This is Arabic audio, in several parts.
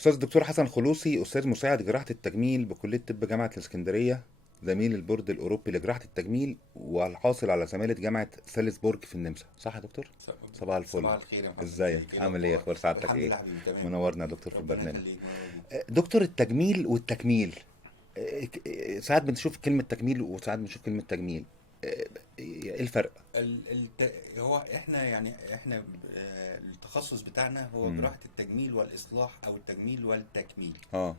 أستاذ الدكتور حسن خلوصي، أستاذ مساعد جراحة التجميل بكلية طب جامعة الإسكندرية، زميل البورد الأوروبي لجراحة التجميل، والحاصل على زمالة جامعة سالزبورج في النمسا. صح يا دكتور؟ س- صباح الفل. صباح الخير يا محمد، ازيك؟ ازيك؟ ايه عامل ايه؟ الاخبار؟ اخبار سعادتك الحمد ايه؟ لله حبيبي، تمام. منورنا يا دكتور في ربنا البرنامج. يخليك، منور بيك. دكتور، التجميل والتكميل. ساعات بنشوف كلمة تجميل وساعات بنشوف كلمة تجميل. ايه الفرق؟ هو احنا يعني احنا التخصص بتاعنا هو امم. جراحة التجميل والإصلاح أو التجميل والتكميل. اه.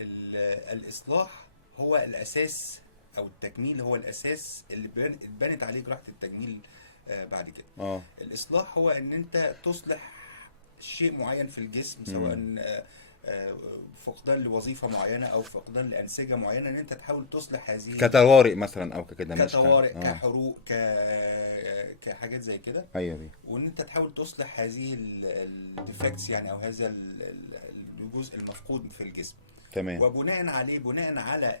الإصلاح هو الأساس، أو التكميل هو الأساس اللي اتبنت عليه جراحة التجميل. بعد كده اه. الإصلاح هو إن أنت تصلح شيء معين في الجسم، امم. سواء آه، فقدان لوظيفة معينة أو فقدان لأنسجة معينة، إن أنت تحاول تصلح هذه كطوارئ مثلا او كده مش كطوارئ، اه. كحروق، كحاجات زي كده. ايوه دي. وإن أنت تحاول تصلح هذه الديفكتس، يعني أو هذا الجزء المفقود في الجسم. تمام. وبناء عليه، بناء على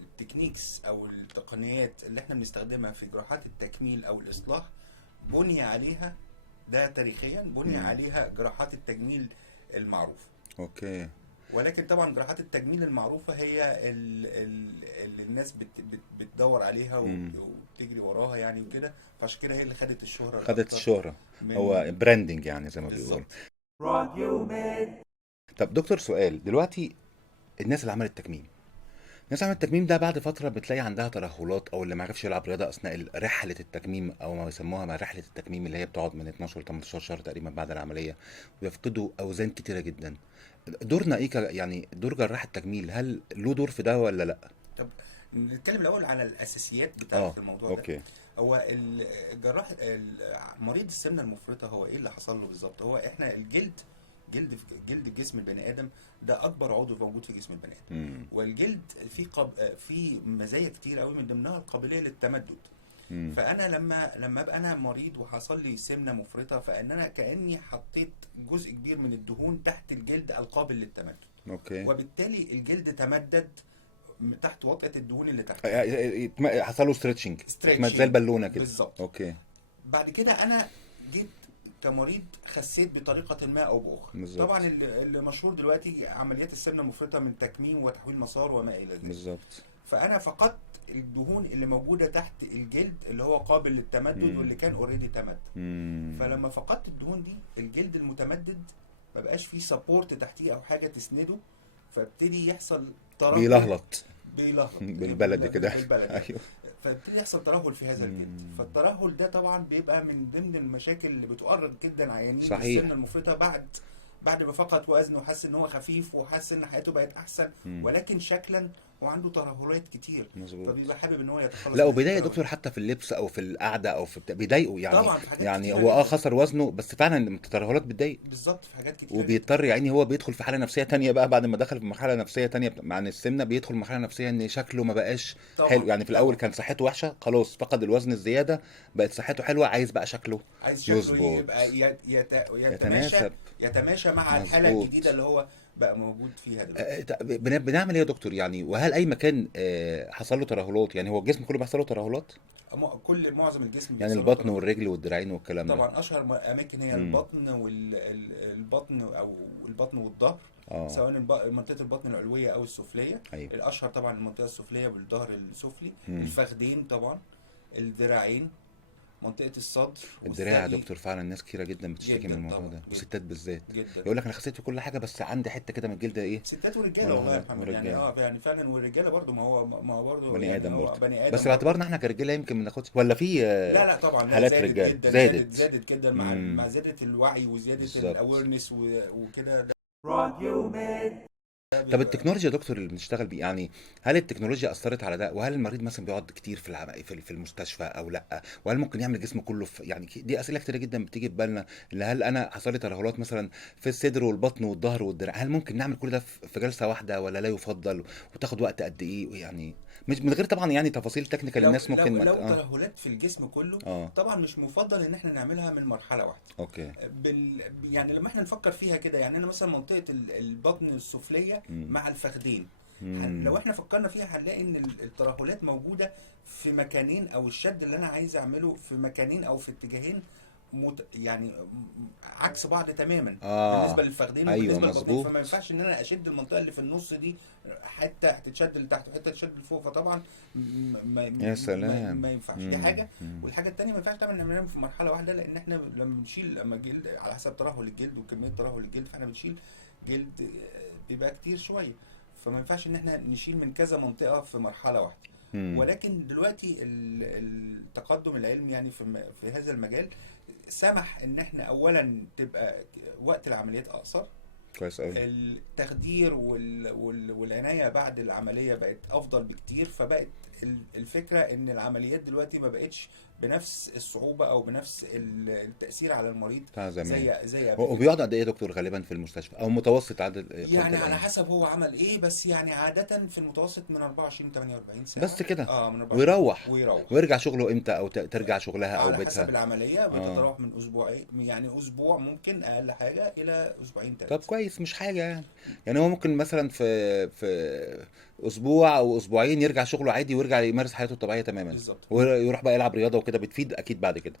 التكنيكس او التقنيات اللي احنا بنستخدمها في جراحات التكميل او الاصلاح، بني عليها، ده تاريخيا بني امم. عليها جراحات التجميل المعروفة. اوكي. ولكن طبعا جراحات التجميل المعروفة هي اللي الناس بتدور عليها امم. وبتجري وراها يعني وكده، فعشان كده هي اللي خدت الشهرة خدت الأكتر الشهرة. هو من. براندنج يعني زي ما بيقول. بالظبط. طب دكتور، سؤال دلوقتي. الناس اللي عملت تكميم الناس اللي عملت التكميم ده بعد فترة بتلاقي عندها ترهلات، او اللي ما عرفش يلعب رياضة اثناء رحلة التكميم، او ما بيسموها ما رحلة التكميم، اللي هي بتقعد من 12 ل 18 شهر تقريبا بعد العملية، ويفقدوا اوزان كتيرة جدا. دورنا ايه يعني دور جراح التجميل، هل له دور في ده ولا لا؟ طب نتكلم الأول على الأساسيات بتاعة اه. الموضوع ده. اوكي. هو الجراح مريض السمنه المفرطه، هو ايه اللي حصل له بالظبط؟ هو احنا جلد جسم البني ادم ده اكبر عضو موجود في جسم البني ادم. امم. والجلد فيه مزايا كتير قوي، من ضمنها القابليه للتمدد. امم. فانا لما ابقى انا مريض وحصل لي سمنه مفرطه، فان انا كاني حطيت جزء كبير من الدهون تحت الجلد القابل للتمدد، اوكي. وبالتالي الجلد تمدد تحت وطأة الدهون اللي تحت. حصل له ستريتشنج، اتمد زي ستريتشنج، البالونة كده. بالظبط. اوكي. بعد كده انا جيت كمريض، خسيت بطريقه ما او باخرى. طبعا بالظبط. اللي مشهور دلوقتي عمليات السمنه المفرطه من تكميم وتحويل مسار وما الى ذلك. بالظبط. فانا فقدت الدهون اللي موجوده تحت الجلد، اللي هو قابل للتمدد امم. واللي كان اوريدي تمدد. امم. فلما فقدت الدهون دي، الجلد المتمدد ما بقاش فيه سبورت تحتيه او حاجه تسنده، فابتدي يحصل ترهل. بيلهلط. بيلخبط بالبلدي كده. بالبلدي يعني. ايوه. فبتبتدي يحصل ترهل في هذا الجلد. مم. فالترهل ده طبعا بيبقى من ضمن المشاكل اللي بتؤرق جدا عيانين بالسمنه صحيح. المفرطه، بعد ما فقد وزنه وحس ان هو خفيف وحس ان حياته بقت احسن، مم. ولكن شكلا هو عنده ترهلات كتير. مظبوط. فبيبقى حابب ان هو لا، يتخلص من هذه وبيضايق يا الترهلات. دكتور حتى في اللبس او في القعده او في بيضايقه يعني. طبعا في حاجات يعني كتيره هو جدا. خسر وزنه، بس فعلا الترهلات بتضايق. بالظبط، في حاجات كتيره جدا. وبيضطر يعني هو بيدخل في حاله نفسيه تانية بقى بعد ما دخل في مرحله نفسيه تانية مع ان السمنه، بيدخل مرحله نفسيه ان شكله ما بقاش حلو. طبعا يعني في الاول طبعا. كان صحته وحشه، خلاص فقد الوزن الزياده، بقت صحته حلوه، عايز بقى شكله عايز شكله يبقى يظبط، يتماشى، يتناسب. يتماشى مع الحاله الجديده مظبوط. اللي هو بقى موجود فيها دلوقتي. بنعمل ايه يا دكتور يعني؟ وهل اي مكان حصل له ترهلات؟ يعني هو الجسم كله بيحصل له ترهلات؟ معظم الجسم يعني بيحصل له البطن ترهل. والرجل والدراعين والكلام ده؟ طبعا اشهر اماكن هي امم. البطن والبطن، او البطن والظهر، اه. سواء منطقه البطن العلويه او السفليه. ايوه. الاشهر طبعا المنطقه السفليه والظهر السفلي. امم. الفخذين طبعا، الذراعين، منطقه الصدر الدراع يا والثدي. دكتور فعلا ناس كتيره جدا بتشتكي من جدا الموضوع طبعا، ده، جدا والستات بالذات. جدا. يقول لك انا خسيت في كل حاجه بس عندي حته كده من الجلد، ايه؟ ستات ورجاله والله يا ملهلط، محمد، يعني ورجاله. يعني فعلا، والرجاله برضو، ما هو برضو بني يعني ادم هو برضه. بني ادم بس برضو. باعتبارنا احنا كرجاله يمكن ما ناخدش، ولا في لا لا طبعا، لا حالات زادت رجال جدا، زادت؟ زادت جدا مع امم. زياده الوعي وزياده بالظبط. الاويرنس وكده. ده طب بيبقى. التكنولوجيا يا دكتور اللي بنشتغل بيه يعني، هل التكنولوجيا اثرت على ده؟ وهل المريض مثلا بيقعد كتير في المستشفى او لا؟ وهل ممكن يعمل جسمه كله يعني دي اسئله كتيره جدا بتيجي في بالنا. اللي هل انا حصل لي ترهلات مثلا في الصدر والبطن والظهر والدراع، هل ممكن نعمل كل ده في جلسه واحده ولا لا يفضل؟ وتاخد وقت قد ايه يعني؟ مش من غير طبعا يعني تفاصيل تكنيكال، لو الناس لو ممكن ما لو ترهلات في الجسم كله، اه. طبعا مش مفضل ان احنا نعملها من مرحله واحده. اوكي. يعني لما احنا نفكر فيها كده، يعني انا مثلا منطقه البطن السفليه امم. مع الفخذين، لو امم. احنا فكرنا فيها هنلاقي ان الترهلات موجوده في مكانين، او الشد اللي انا عايز اعمله في مكانين او في اتجاهين يعني عكس بعض تماما بالنسبه اه للفخذين ايوه وبالنسبه للبطنين، فما مظبوط. ينفعش ان انا اشد المنطقه اللي في النص دي، حته هتتشد لتحت وحته تتشد لفوق، فطبعا يا سلام. ما ينفعش. دي حاجه. مم. والحاجه التانيه ما ينفعش تعمل عمليه في مرحله واحده، لان احنا لما بنشيل، لما الجلد على حسب ترهل الجلد وكميه ترهل الجلد، فاحنا بنشيل جلد بيبقى كتير شويه، فما ينفعش ان احنا نشيل من كذا منطقه في مرحله واحده. مم. ولكن دلوقتي التقدم العلمي يعني في هذا المجال سمح ان احنا اولا تبقى وقت العمليات اقصر، كويس قوي. التخدير والعناية بعد العملية بقت افضل بكتير، فبقت الفكرة ان العمليات دلوقتي ما بقتش بنفس الصعوبة او بنفس التأثير على المريض بتاع زمان. زي قبل كده. وبيقعد قد ايه يا دكتور غالبا في المستشفى، او متوسط عدد يعني فرد على الايام؟ حسب هو عمل ايه، بس يعني عادة في المتوسط من 24 ل 48 بس ساعة. كده؟ اه من 24 ويروح ويروح. ويرجع شغله امتى، او ترجع شغلها او على حسب بيتها؟ العملية اه. بتتراوح من اسبوعين، يعني اسبوع ممكن اقل حاجة الى اسبوعين طب ثلاثة. كويس، مش حاجة يعني. يعني هو ممكن مثلا في اسبوع او اسبوعين يرجع شغله عادي، ويرجع يمارس حياته الطبيعية تماما، بالظبط. ويروح بقى يلعب رياضة وكده، بتفيد اكيد بعد كده.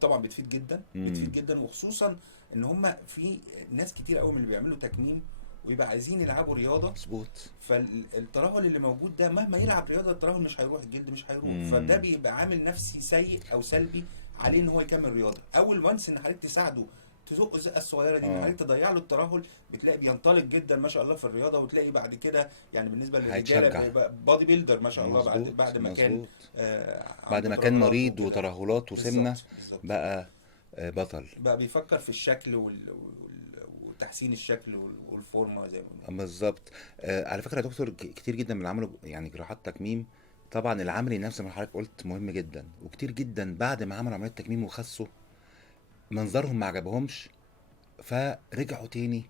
طبعا بتفيد جدا، امم. بتفيد جدا، وخصوصا ان هم في ناس كتير قوي من اللي بيعملوا تكميم ويبقى عايزين يلعبوا رياضه، مظبوط. فالترهل اللي موجود ده مهما يلعب رياضه الترهل مش هيروح، الجلد مش هيروح، فده امم. بيبقى عامل نفسي سيء او سلبي عليه ان هو يكمل رياضه. اول وانس ان حضرتك تساعده، تزق الزقه الصغيره دي، ان اه. حضرتك تضيع له الترهل، بتلاقي بينطلق جدا ما شاء الله في الرياضه، وتلاقي بعد كده يعني بالنسبه للرجاله هيتشجع. بيبقى بادي بيلدر ما شاء الله، مظبوط بعد ما كان مظبوط. بعد عنده ما كان ترهلات مريض وكده. وترهلات وسمنة، بالظبط بالظبط. بقى بطل. بقى بيفكر في الشكل وتحسين الشكل والفورمه زي ما بنقول. بالظبط. على فكرة يا دكتور، كتير جدا من اللي عملوا يعني جراحات تكميم، طبعا العملي نفس ما حضرتك قلت مهم جدا، وكتير جدا بعد ما عملوا عملية تكميم وخسوا منظرهم ما عجبهمش، فرجعوا تاني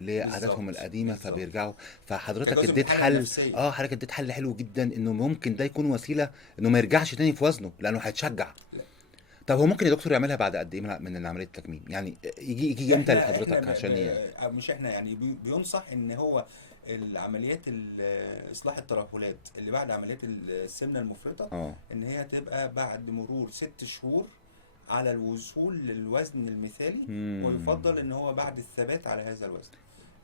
لعاداتهم بالظبط القديمة بالظبط. فبيرجعوا. فحضرتك كجزء من اديت الحاله حل. النفسيه. اه حضرتك اديت حل حلو جدا، انه ممكن ده يكون وسيلة انه ما يرجعش تاني في وزنه، لانه هيتشجع. لا. طب هو ممكن يا دكتور يعملها بعد قد ايه من عملية التكميم؟ يعني يجي امتى احنا لحضرتك عشان مش احنا يعني بينصح ان هو العمليات اصلاح الترهلات اللي بعد عمليات السمنه المفرطه، اه. ان هي تبقى بعد مرور 6 شهور على الوصول للوزن المثالي، امم. ويفضل ان هو بعد الثبات على هذا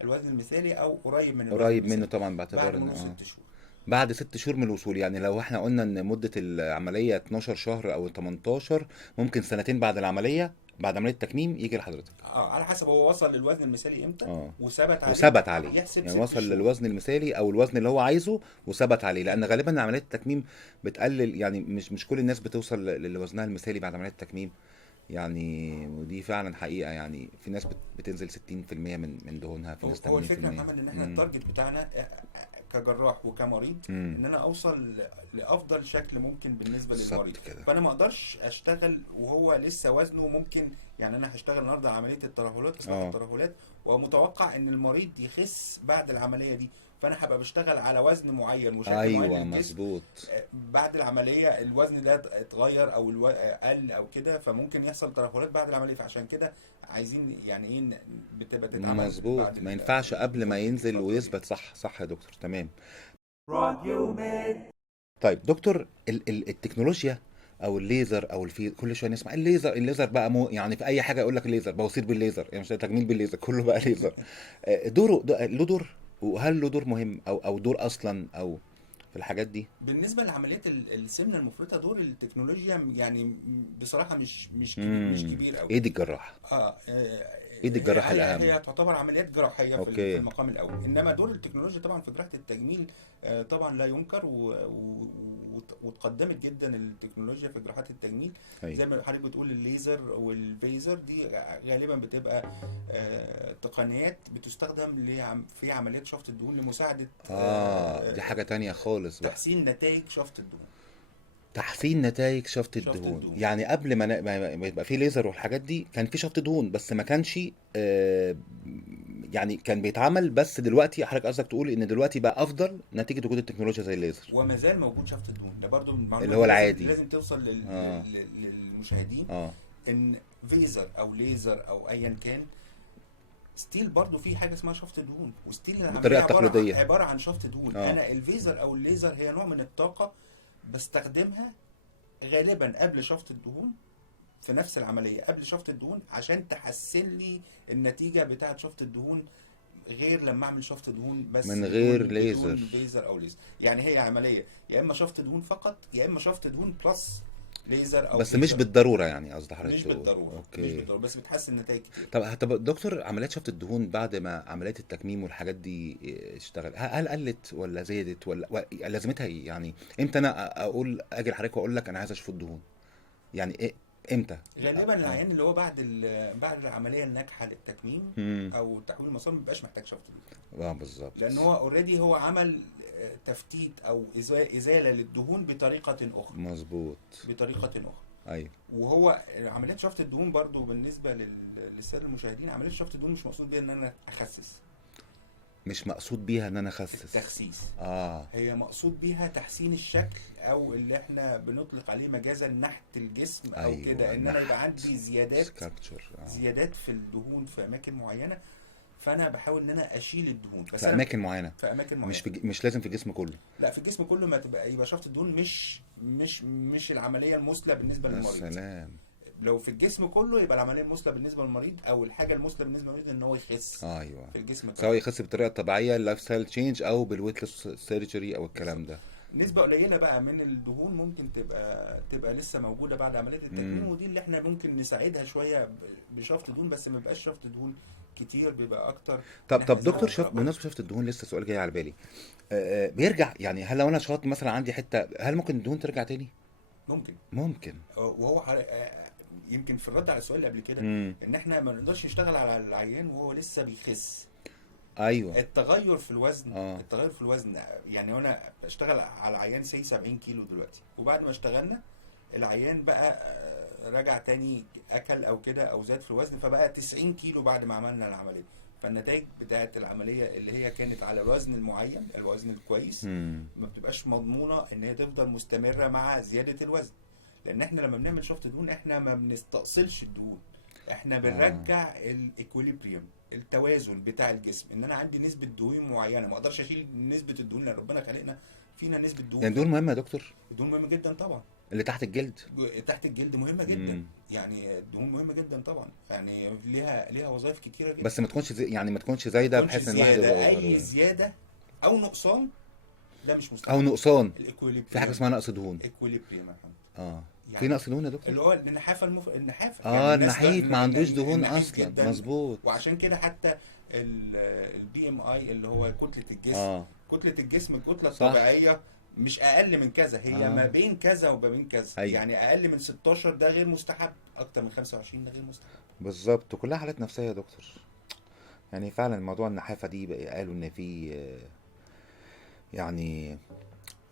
الوزن المثالي او قريب من الوزن قريب منه المثالي طبعا، باعتبار بعد ان مرور 6 شهور. بعد 6 شهور من الوصول. يعني لو احنا قلنا ان مدة العملية 12 شهر او 18، ممكن سنتين بعد العملية، بعد عملية التكميم يجي لحضرتك. على حسب هو وصل للوزن المثالي امتى اه. وثبت عليه، وثبت عليه. يحسب يعني ست وصل شهور للوزن المثالي او الوزن اللي هو عايزه وثبت عليه، لان غالبا عمليات التكميم بتقلل، يعني مش كل الناس بتوصل لوزنها المثالي بعد عملية التكميم. يعني ودي فعلا حقيقة، يعني في ناس بتنزل 60% من دهونها، في ناس هو الفكره يا 80%. محمد ان احنا التارجت بتاعنا كجراح وكمريض امم. ان انا اوصل لافضل شكل ممكن بالنسبه للمريض، بالظبط كده. فانا ما اقدرش اشتغل وهو لسه وزنه ممكن، يعني انا هشتغل النهارده عمليه الترهلات، اصلاح اه. الترهلات، ومتوقع ان المريض يخس بعد العمليه دي، فانا هبقى بشتغل على وزن معين وشكل معين ايوه للجسم. مظبوط. بعد العمليه الوزن ده اتغير او قل او كده، فممكن يحصل ترهلات بعد العمليه، فعشان كده عايزين يعني ايه بتبقى تتعمل مظبوط، بعد ما ينفعش قبل ما ينزل الفتره دي. ويثبت. صح صح يا دكتور، تمام. طيب دكتور، التكنولوجيا او الليزر او كل شويه نسمع الليزر بقى، يعني في اي حاجه يقول لك الليزر، بواسير بالليزر، يعني مش تجميل بالليزر، كله بقى ليزر. له دور، وهل له دور مهم او دور اصلا او في الحاجات دي؟ بالنسبه لعمليات السمنه المفرطه، دور التكنولوجيا يعني بصراحه مش كبير قوي. ايه دي الجراح؟ ايه دي هي الجراح الاهم؟ هي تعتبر عمليات جراحيه في اوكي. المقام الاول، انما دور التكنولوجيا طبعا في جراحه التجميل طبعا لا ينكر، وتقدمت جدا التكنولوجيا في جراحات التجميل. ايوه. زي ما حضرتك بتقول الليزر والفيزر دي غالبا بتبقى تقنيات بتستخدم في عمليات شفط الدهون لمساعده دي حاجه تانية خالص بقى. تحسين نتائج شفط الدهون. تحسين نتائج شفط شفط الدهون. الدهون. يعني قبل ما يبقى في ليزر والحاجات دي، كان في شفط دهون بس ما كانش يعني كان بيتعمل. بس دلوقتي حضرتك قصدك تقول ان دلوقتي بقى افضل نتيجة وجود التكنولوجيا زي الليزر، وما زال موجود شفط الدهون، ده برضو من المعلومات اللي هو اللي لازم العادي. لازم توصل اه. للمشاهدين، اه. ان فيزر او ليزر او ايا كان، ستيل برضو في حاجه اسمها شفط دهون، وستيل العمليه بالطريقة التقليدية. عباره عن شفط دهون. اه. انا الفيزر او الليزر هي نوع من الطاقه بستخدمها غالبا قبل شفط الدهون في نفس العمليه قبل شفط الدهون عشان تحسن لي النتيجه بتاعه شفط الدهون، غير لما اعمل شفط دهون بس من غير بدون ليزر. ليزر او ليزر. يعني هي عمليه يا اما شفط دهون فقط يا اما شفط دهون بلس ليزر او بس مش ليزر. بالضروره يعني، قصدي حضرتك مش تقول. بالضروره، مش اوكي. بالضروره، بس بتحسن نتائج كتير. طب دكتور، عمليات شفط الدهون بعد ما عمليات التكميم والحاجات دي اشتغل، هل قلت ولا زادت لازمتها ايه يعني؟ امتى انا اقول اجي لحضرتك واقول لك انا عايز اشوف الدهون؟ يعني ايه امتى؟ غالبا اه. العيان اللي هو بعد العمليه الناجحه للتكميم امم. او تحويل المسار ما بيبقاش محتاج شفط دهون، اه لان بالظبط. هو اوريدي هو عمل تفتيت او ازاله للدهون بطريقه اخرى. مظبوط. بطريقه اخرى. ايوه. وهو عمليه شفط الدهون برضو بالنسبه للساده المشاهدين، عمليه شفط الدهون مش مقصود بيها ان انا اخسس. مش مقصود بيها ان انا اخسس. التخسيس. اه. هي مقصود بيها تحسين الشكل، او اللي احنا بنطلق عليه مجازا نحت الجسم او كده، ايوه ان انا يبقى نحت. عندي زيادات سكالبتشر. اه. زيادات في الدهون في اماكن معينه. فانا بحاول ان انا اشيل الدهون بس في انا اماكن معينه. في اماكن معينه. مش لازم في الجسم كله. لا، في الجسم كله ما تبقى يبقى شفط الدهون مش العمليه المثلى بالنسبه يا للمريض. سلام. لو في الجسم كله يبقى العمليه المثلى بالنسبه للمريض، او الحاجه المثلى بالنسبه للمريض ان هو يخس ايوه. في الجسم سواء كله. يخس بالطريقه الطبيعيه اللايف ستايل تشينج او بالويت لوس سيرجري او بالظبط. الكلام ده. نسبة قليلة بقى من الدهون ممكن تبقى لسه موجودة بعد عملية التكميم، امم. ودي اللي احنا ممكن نساعدها شوية بشفط دهون، بس ما يبقاش شفط دهون كتير، بيبقى اكتر طب ان احنا نزود دكتور، الترهل. بمناسبه شفت الدهون لسه سؤال جاي على بالي. بيرجع يعني، هل لو انا شاط مثلا عندي حته، هل ممكن الدهون ترجع تاني؟ ممكن. ممكن. وهو يمكن في الرد على السؤال اللي قبل كده امم. ان احنا ما نقدرش نشتغل على العيان وهو لسه بيخس. ايوه. التغير في الوزن اه. التغير في الوزن يعني وانا بشتغل على العيان 70 كيلو دلوقتي، وبعد ما اشتغلنا العيان بقى رجع تاني اكل او كده او زاد في الوزن فبقى 90 كيلو بعد ما عملنا العمليه. فالنتائج بتاعت العمليه اللي هي كانت على الوزن المعين، الوزن الكويس، امم. ما بتبقاش مضمونه ان هي تفضل مستمره مع زياده الوزن، لان احنا لما بنعمل شفط دهون احنا ما بنستأصلش الدهون، احنا اه. بنرجع الايكوليبريم، التوازن بتاع الجسم. ان انا عندي نسبه دهون معينه ما اقدرش اشيل نسبه الدهون، لان ربنا خلقنا فينا نسبه دهون يعني دول مهمه يا دكتور؟ الدهون مهمه جدا طبعا. اللي تحت الجلد. تحت الجلد مهمه جدا، امم. يعني الدهون مهمه جدا طبعا، يعني ليها وظائف كتيره جدا. بس ما تكونش يعني ما تكونش ما زايده تكونش بحيث ان الواحد زياده، يبقى اي زياده او نقصان لا مش او مستحب. نقصان. في حاجه الايكوليبريم. اسمها نقص دهون. ايكوليبريم يا فندم. اه. في يعني نقص دهون يا دكتور؟ اللي هو النحافه النحافه، يعني اه، الناس النحيف ما عندوش دهون النحيف اصلا، جدا. مظبوط. وعشان كده حتى البي ام اي اللي هو كتله الجسم، اه. الكتله صح. الطبيعيه مش اقل من كذا، هي ما اه. بين كذا وما بين كذا، ايوه يعني اقل من 16 ده غير مستحب، اكتر من 25 ده غير مستحب. بالظبط، وكلها حالات نفسيه يا دكتور. يعني فعلا موضوع النحافه دي بقى قالوا ان في يعني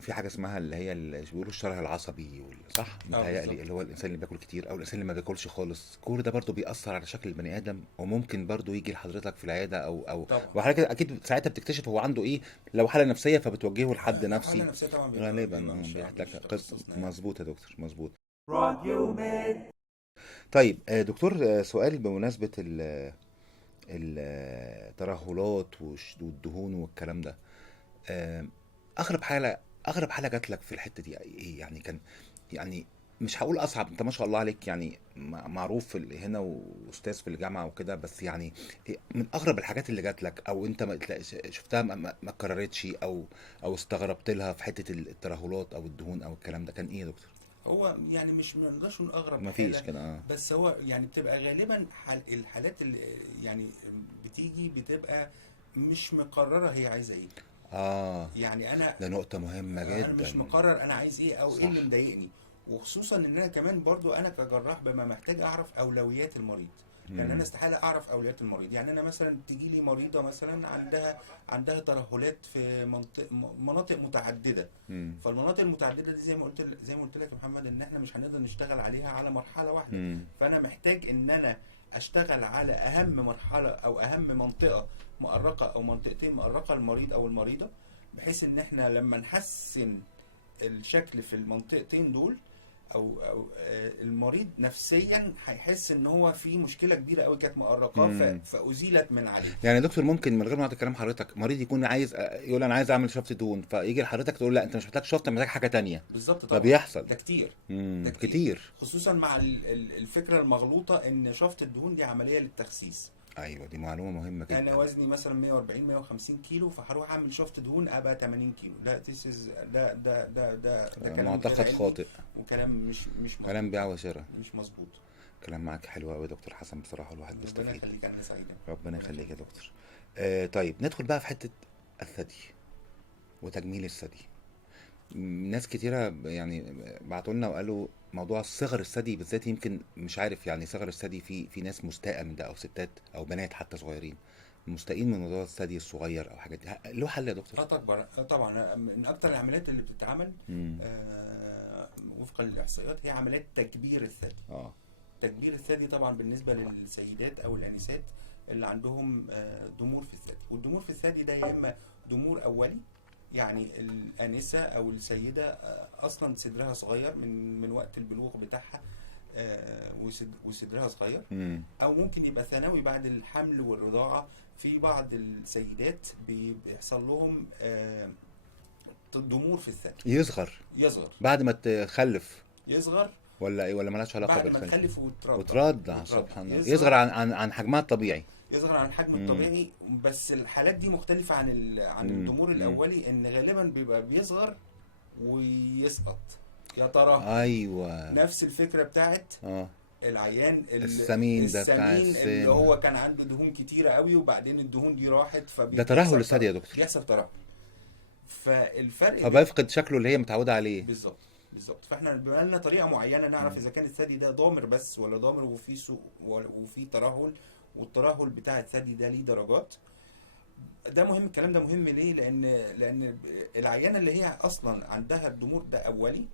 في حاجه اسمها اللي هي اللي بيقولوا الشره العصبي صح اه متهيألي، اللي بالظبط. هو الانسان اللي بياكل كتير او الانسان اللي ما بياكلش خالص، كل ده برضو بيأثر على شكل البني ادم، وممكن برضو يجي لحضرتك في العياده او طبعا. وحضرتك اكيد ساعتها بتكتشف هو عنده ايه، لو حاله نفسيه فبتوجهه لحد لو حاله نفسي. نفسيه طبعا غالبا بيبقى بيحكي لك مش تخصصنا يعني. مظبوط يا دكتور، مظبوط. راديو ميد. طيب دكتور، سؤال بمناسبة الترهلات والدهون والكلام ده. آه، أغرب حالة جات لك في الحتة دي إيه يعني؟ كان يعني مش هقول أصعب، أنت ما شاء الله عليك يعني معروف هنا وأستاذ في الجامعة وكده، بس يعني من أغرب الحاجات اللي جات لك، أو أنت شفتها ما اتكررتش، أو استغربت لها في حتة الترهلات أو الدهون أو الكلام ده، كان إيه يا دكتور؟ هو يعني مش ما نقدرش نقول اغرب مفيش حاله، كده. اه. بس هو يعني بتبقى غالبا الحالات اللي يعني بتبقى مش مقرره هي عايزه ايه. اه. يعني ده نقطة مهمة انا مش جدا. مقرر انا عايز ايه او ايه اللي صح. مضايقني، وخصوصا ان انا كمان برضو انا كجراح ببقى محتاج اعرف اولويات المريض، لان انا مم. استحاله اعرف اولويات المريض. يعني انا مثلا تجي لي مريضه مثلا عندها ترهلات في مناطق متعدده، مم. فالمناطق المتعدده دي زي ما قلت لك يا محمد ان احنا مش هنقدر نشتغل عليها على مرحله واحده. مم. فانا محتاج ان انا اشتغل على اهم مرحله او اهم منطقه مؤرقه او منطقتين مؤرقه المريض او المريضه، بحيث ان احنا لما نحسن الشكل في المنطقتين دول المريض نفسيا هيحس ان هو في مشكله كبيره قوي كانت مؤرقاه فازيلت من عليه. يعني يا دكتور ممكن من غير ما اقعد كلام حضرتك مريض يكون عايز يقول انا عايز اعمل شفط دهون، فيجي لحضرتك تقول لا انت مش محتاج شفط، انت محتاج حاجه تانية. بالظبط طبعا. فبيحصل ده كتير. ده كتير. خصوصا مع الفكره المغلوطه ان شفط الدهون دي عمليه للتخسيس. ايوه دي معلومه مهمه جدا. انا وزني مثلا 140 150 كيلو، فهروح اعمل شفط دهون ابقى 80 كيلو. لا ده كلام معتقد غير علمي، خاطئ وكلام مش مظبوط. كلام بيع وشراء. مش مظبوط. كلام معاك حلو قوي يا دكتور حسن، بصراحه الواحد ربنا بيستفيد. يخليك، انا سعيد. ربنا يخليك يا دكتور. طيب ندخل بقى في حته الثدي وتجميل الثدي. ناس كتيرة يعني بعتوا لنا وقالوا موضوع صغر الثدي بالذات، يمكن مش عارف يعني صغر الثدي في ناس مستاءة من ده، او ستات او بنات حتى صغيرين مستائين من موضوع الثدي الصغير او حاجات دي. له حل يا دكتور؟ طبعا من اكتر العمليات اللي بتتعمل وفقا للاحصائيات هي عمليات تكبير الثدي. تكبير الثدي طبعا بالنسبه للسيدات او الانسات اللي عندهم ضمور في الثدي. والضمور في الثدي ده يا اما ضمور اولي، يعني الانسه او السيده اصلا صدرها صغير من وقت البلوغ بتاعها وصدرها صغير، او ممكن يبقى ثانوي بعد الحمل والرضاعه. في بعض السيدات بيحصل لهم ضمور في الثدي، يصغر بعد ما تخلف، يصغر ولا ايه، ولا مالهاش علاقه بعد ما تخلف وترضع؟ سبحان الله. يصغر عن حجمها الطبيعي. يصغر عن الحجم الطبيعي. بس الحالات دي مختلفه عن الضمور الاولي، ان غالبا بيبقى بيصغر ويسقط. يا ترى ايوه نفس الفكره بتاعت العيان السمين ده بتاع اللي هو كان عنده دهون كتيره قوي وبعدين الدهون دي راحت، ده ترهل الثدي يا دكتور. بيحصل ترهل. فالفرق فبيفقد شكله اللي هي متعوده عليه. بالظبط. فاحنا بيبقى لنا طريقه معينه نعرف اذا كان الثدي ده ضامر بس ولا ضامر وفي سوء وفي ترهل. والترهل بتاع الثدي ده ليه درجات. ده مهم، الكلام ده مهم ليه؟ لان العيانه اللي هي اصلا عندها الضمور ده اولي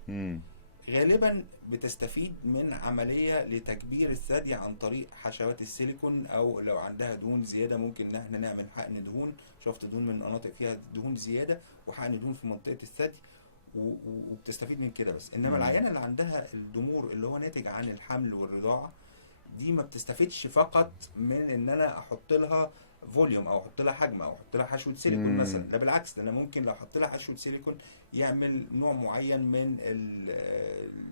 غالبا بتستفيد من عمليه لتكبير الثدي عن طريق حشوات السيليكون، او لو عندها دهون زياده ممكن ان احنا نعمل حقن دهون، شفط دهون من مناطق فيها دهون زياده وحقن دهون في منطقه الثدي، وبتستفيد من كده بس. انما العيانه اللي عندها الضمور اللي هو ناتج عن الحمل والرضاعه دي ما بتستفيدش فقط من ان انا احط لها فوليوم او احط لها حجم او احط لها حشوه سيليكون مثلا. لا بالعكس، ده انا ممكن لو احط لها حشوه سيليكون يعمل نوع معين من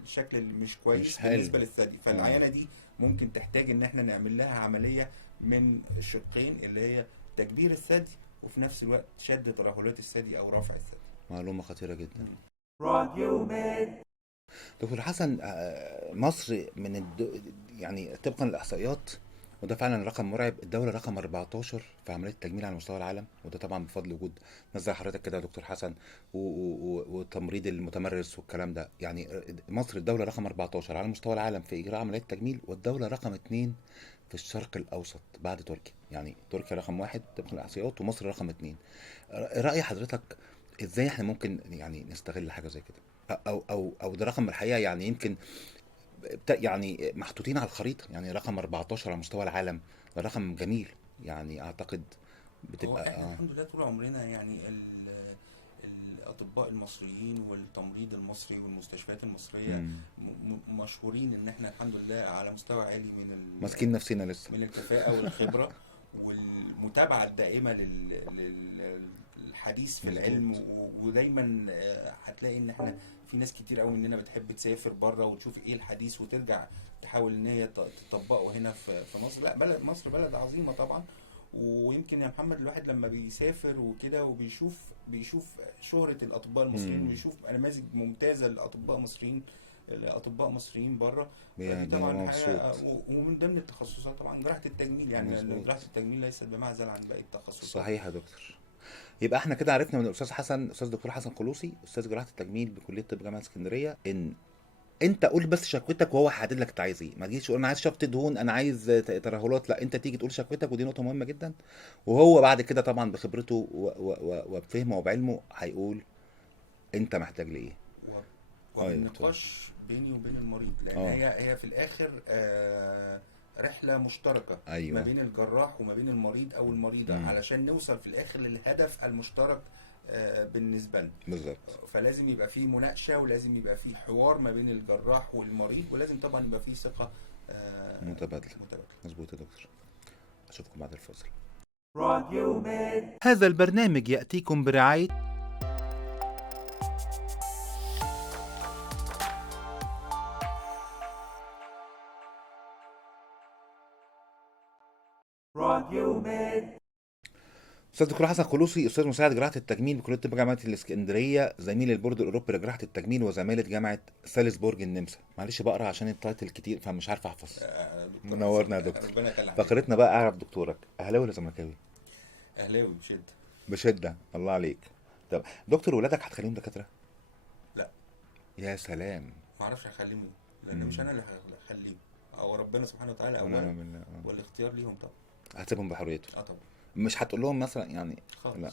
الشكل اللي مش كويس بالنسبه للثدي. فالعيانه دي ممكن تحتاج ان احنا نعمل لها عمليه من الشقين، اللي هي تكبير الثدي وفي نفس الوقت شد ترهلات الثدي او رفع الثدي. معلومه خطيره جدا. راديو ميد. دكتور حسن، مصر من يعني طبقا للاحصائيات، وده فعلا رقم مرعب، الدولة رقم 14 في عملية التجميل على مستوى العالم، وده طبعا بفضل وجود ناس زي حضرتك كده يا دكتور حسن والتمريض المتمرس والكلام ده. يعني مصر الدولة رقم 14 على مستوى العالم في إجراء عمليات التجميل، والدولة رقم 2 في الشرق الأوسط بعد تركيا. يعني تركيا رقم 1 طبقا للإحصائيات ومصر رقم 2. رأي حضرتك إزاي احنا ممكن يعني نستغل حاجة زي كده؟ أو ده رقم الحقيقة يعني يمكن يعني محطوطين على الخريطة، يعني رقم 14 على مستوى العالم، ده رقم جميل يعني اعتقد بتبقى احنا الحمد لله طول عمرنا يعني الاطباء المصريين والتمريض المصري والمستشفيات المصريه مشهورين ان احنا الحمد لله على مستوى عالي من ماسكين نفسنا لسه من الكفاءه والخبره والمتابعه الدائمه للحديث في العلم. ودايما هتلاقي ان احنا في ناس كتير قوي مننا بتحب تسافر بره وتشوف ايه الحديث وترجع تحاول ان هي تطبقه هنا في مصر. لا، مصر بلد عظيمه طبعا. ويمكن يا محمد الواحد لما بيسافر وكده بيشوف شهرة الأطباء المصريين ويشوف نماذج ممتازة لأطباء مصريين بره. طبعا حاجة. ومن ضمن التخصصات طبعا جراحة التجميل، يعني جراحة التجميل ليست بمعزل عن باقي التخصصات. صحيح يا دكتور. يبقى احنا كده عرفنا من الاستاذ دكتور حسن قلوسي، استاذ جراحة التجميل بكلية طب جامعة اسكندرية، ان انت قول بس شكوتك وهو هيحدد لك انت عايز ايه. ما تجيش تقول انا عايز شفط دهون، انا عايز ترهلات، لا، انت تيجي تقول شكوتك، ودي نقطه مهمه جدا. وهو بعد كده طبعا بخبرته وبفهمه وبعلمه هيقول انت محتاج لايه. والنقاش بيني وبين المريض، لان هي في الاخر رحله مشتركه. أيوة. ما بين الجراح وما بين المريض او المريضه علشان نوصل في الاخر للهدف المشترك بالنسبه لنا. بالظبط. فلازم يبقى فيه مناقشه، ولازم يبقى فيه حوار ما بين الجراح والمريض، ولازم طبعا يبقى فيه ثقه متبادله. مظبوط يا دكتور. اشوفكم بعد الفاصل. راديو ميد. هذا البرنامج يأتيكم برعاية راديو ميد. استاذ دكتور حسن خلوصي، استاذ مساعد جراحه التجميل بكليه طب جامعه الاسكندريه، زميل البورد الاوروبي لجراحه التجميل وزماله جامعه سالزبورج النمسا. معلش بقرا عشان التايتل كتير فمش عارف احفظ. دكتور منورنا يا حسن، دكتور. ربنا يخليك. فقرتنا بقى اعرف دكتورك اهلاوي ولا زملكاوي؟ اهلاوي بشده. بشده، الله عليك. طب دكتور، ولادك هتخليهم دكاتره؟ لا. يا سلام. ما اعرفش هخليهم ايه، لان مش انا اللي هخليهم، او ربنا سبحانه وتعالى ونعم اولا، بالله. والاختيار ليهم طبعا. هتسيبهم بحريته؟ طبعا. مش هتقول لهم مثلا يعني؟ خالص. لا.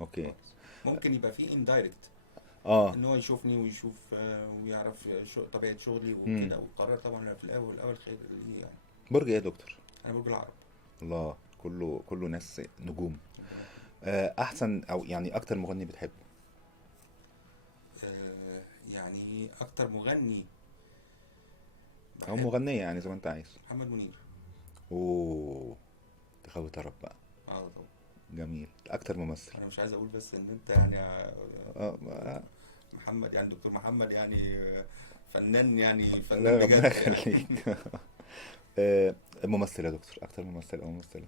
اوكي. خالص. ممكن يبقى فيه اندايركت، ان هو يشوفني ويشوف ويعرف طبيعه شغلي وكده، ويقرر طبعا في الاول والاول خير ليه يعني. برج ايه يا دكتور؟ انا برج العقرب. الله، كله ناس نجوم. احسن او يعني اكتر مغني بتحبه؟ يعني اكتر مغني او بحب مغنيه يعني زي ما انت عايز. محمد منير. اوه، تخوي طرب بقى. طبعا. جميل. اكتر ممثل؟ انا مش عايز اقول بس ان انت يعني اه. محمد، يعني دكتور محمد يعني فنان، يعني لا فنان ربنا بجد يعني. يخليك. ممثل يا دكتور، اكتر ممثل او ممثله؟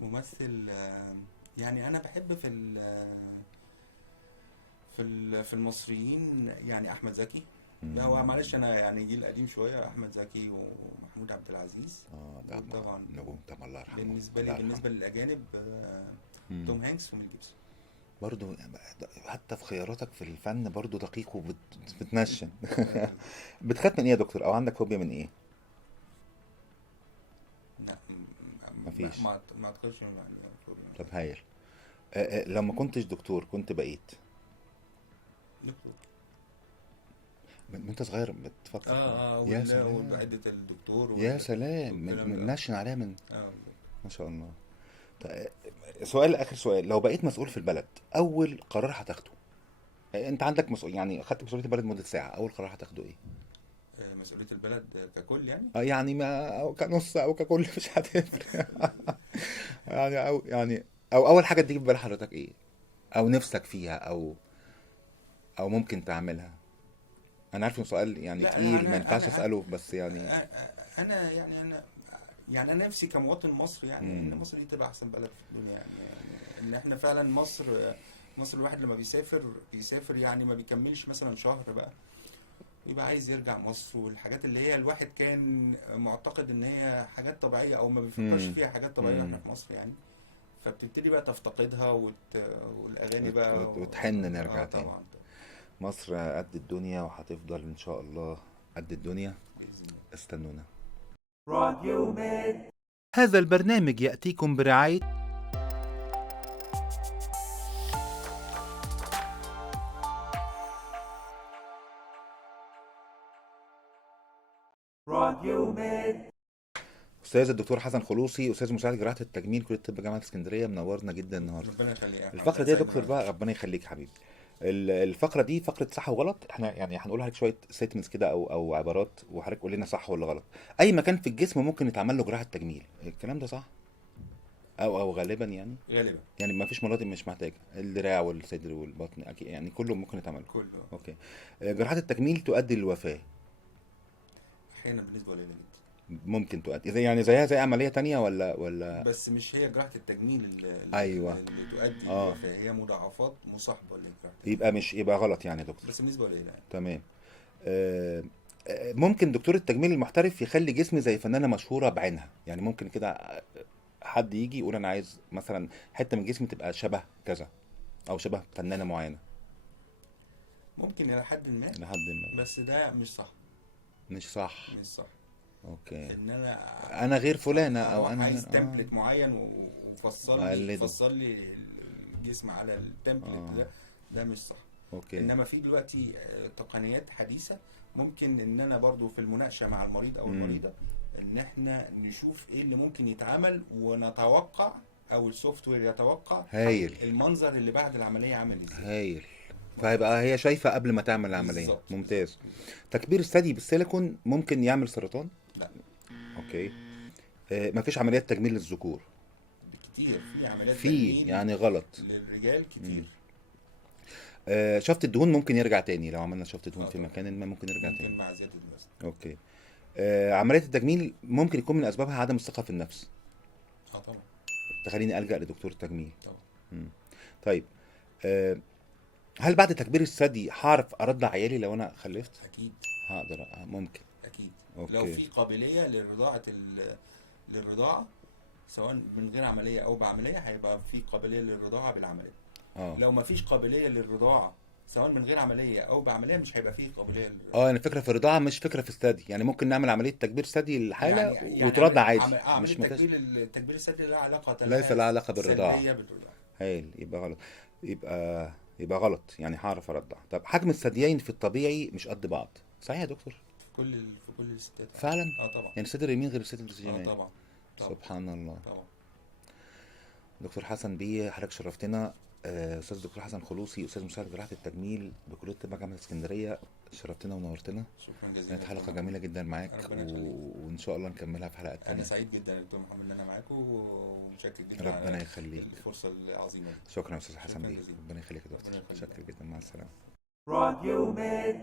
ممثل، يعني انا بحب في المصريين يعني احمد زكي. ده هو معلش انا يعني جيل قديم شويه، احمد زكي ومحمود عبد العزيز. ده طبعا نجوم طبعا، الله يرحمه. بالنسبه لي، بالنسبه للاجانب توم هانكس وميل جيبسون. برضو حتى في خياراتك في الفن برضو دقيق وبتنشن. بتخاف من ايه يا دكتور، او عندك فوبيا من ايه؟ لا، مفيش. ما اعتقدش. طب هايل. لما كنتش دكتور كنت بقيت دكتور. من انت صغير بتفكر؟ يا سلام. وعدة الدكتور يا سلام، والكلام ده. منشن عليها من بالظبط. ما شاء الله. طيب، اخر سؤال، لو بقيت مسؤول في البلد اول قرار هتاخده؟ انت عندك مسؤول، يعني خدت مسؤوليه البلد مده ساعه، اول قرار هتاخده ايه؟ مسؤولية البلد ككل يعني. يعني ما او كنص او ككل مش هتفرق. او اول حاجه تيجي في بال حضرتك ايه، او نفسك فيها، او ممكن تعملها؟ انا عارف انه سؤال يعني لا، تقيل ما ينفعش اساله، بس يعني انا نفسي كمواطن مصري يعني ان مصر دي تبقى احسن بلد في الدنيا، يعني ان احنا فعلا مصر الواحد لما بيسافر يعني ما بيكملش مثلا شهر بقى، يبقى عايز يرجع مصر، والحاجات اللي هي الواحد كان معتقد ان هي حاجات طبيعية او ما بيفكرش فيها حاجات طبيعية احنا في مصر يعني. فبتبتدي بقى تفتقدها والاغاني بقى وتحن نرجع تاني. طبعا. مصر قد الدنيا وهتفضل ان شاء الله قد الدنيا. بإذن الله. استنونا. راديو ميد. هذا البرنامج يأتيكم برعاية راديو ميد. استاذ الدكتور حسن خلوصي، استاذ مساعد جراحه التجميل كليه طب جامعه اسكندريه، منورنا جدا النهارده. ربنا يخليك. الفقره دي يا دكتور بقى، ربنا يخليك يا حبيبي. الفقره دي فقره صح وغلط، احنا يعني هنقول لك شويه ستمنتس كده او عبارات، وحضرتك قول لنا صح ولا غلط. اي مكان في الجسم ممكن يتعمل له جراحه تجميل، الكلام ده صح؟ او غالبا يعني ما فيش مناطق مش محتاجه، الدراع والصدر والبطن اكيد يعني كله ممكن يتعمل. كله. اوكي. جراحه التجميل تؤدي للوفاه؟ احيانا بنسبه قليله جدا. ممكن تؤدي زيها زي عمليه تانية ولا بس مش هي جراحه التجميل ايوه اللي تؤدي للوفاه، هي مضاعفات مصاحبه لجراحه التجميل. يبقى غلط يعني يا دكتور. بس بنسبه قليله يعني. تمام. ممكن دكتور التجميل المحترف يخلي جسمي زي فنانه مشهوره بعينها، يعني ممكن كده حد يجي يقول انا عايز مثلا حته من جسمي تبقى شبه كذا، او شبه فنانه معينه؟ ممكن الى حد ما، بس ده مش صح. مش صح. اوكي. ان انا غير فلانه، او انا عايز تمبلت معين وفصل لي الجسم على التمبلت ده مش صح. اوكي. انما في دلوقتي تقنيات حديثه ممكن ان انا برضو في المناقشه مع المريض او المريضه ان احنا نشوف ايه اللي ممكن يتعمل، ونتوقع او السوفت وير يتوقع هايل. المنظر اللي بعد العمليه عامل ازاي. هايل. فهيبقى هي شايفة قبل ما تعمل العملية. بالظبط. ممتاز. تكبير الثدي بالسيليكون ممكن يعمل سرطان؟ لا اوكي. مفيش عمليات تجميل للذكور؟ كتير في عمليات في تجميل يعني غلط. للرجال كتير. شفط الدهون ممكن يرجع تاني، لو عملنا شفط دهون في طبعا. مكان ما ممكن يرجع ممكن تاني. مع زياده الوزن. اوكي. عملية التجميل ممكن يكون من اسبابها عدم الثقة في النفس، طبعا. تخليني ألجأ لدكتور التجميل. طبعا. مم. طيب. هل بعد تكبير الثدي هعرف ارضع عيالي لو انا خلفت؟ اكيد. هقدر. ممكن. اكيد. أوكي. لو في قابليه للرضاعه سواء من غير عمليه او بعمليه هيبقى في قابليه للرضاعه بالعمليه. لو ما فيش قابليه للرضاعه سواء من غير عمليه او بعمليه مش هيبقى فيه قابليه للرضاعه. يعني فكره في الرضاعه مش فكره في الثدي، يعني ممكن نعمل عمليه تكبير ثدي للحاله يعني وترضع عادي. عمليه مش مكاس... تكبير الثدي لها علاقه ليس لها علاقه بالرضاعه. سلبيه بالرضاعه. هايل. يبقى غلط. يبقى غلط، يعني هعرف ارضع. طب حجم الثديين في الطبيعي مش قد بعض، صحيح يا دكتور؟ في كل الستات. فعلا. طبعا. يعني الصدر اليمين غير الصدر الشمال. طبعا. سبحان الله. طبعا. دكتور حسن بيه، حضرتك شرفتنا. استاذ دكتور حسن خلوصي، استاذ مساعد جراحه التجميل بكليه طب جامعه اسكندريه، شرفتنا ونورتنا. شكرا جزيلا. كانت حلقه جميله جدا معاك وان شاء الله نكملها في حلقات انا تانية. سعيد جدا يا دكتور محمد ان انا معاكم ومتشكر جدا ربنا على يخليك. الفرصه العظيمه دي. شكرا يا استاذ حسن شكراً بيه. جزيلا. ربنا يخليك يا ربنا دكتور. يخليك. شكرا جدا. مع السلامه. راديو ميد.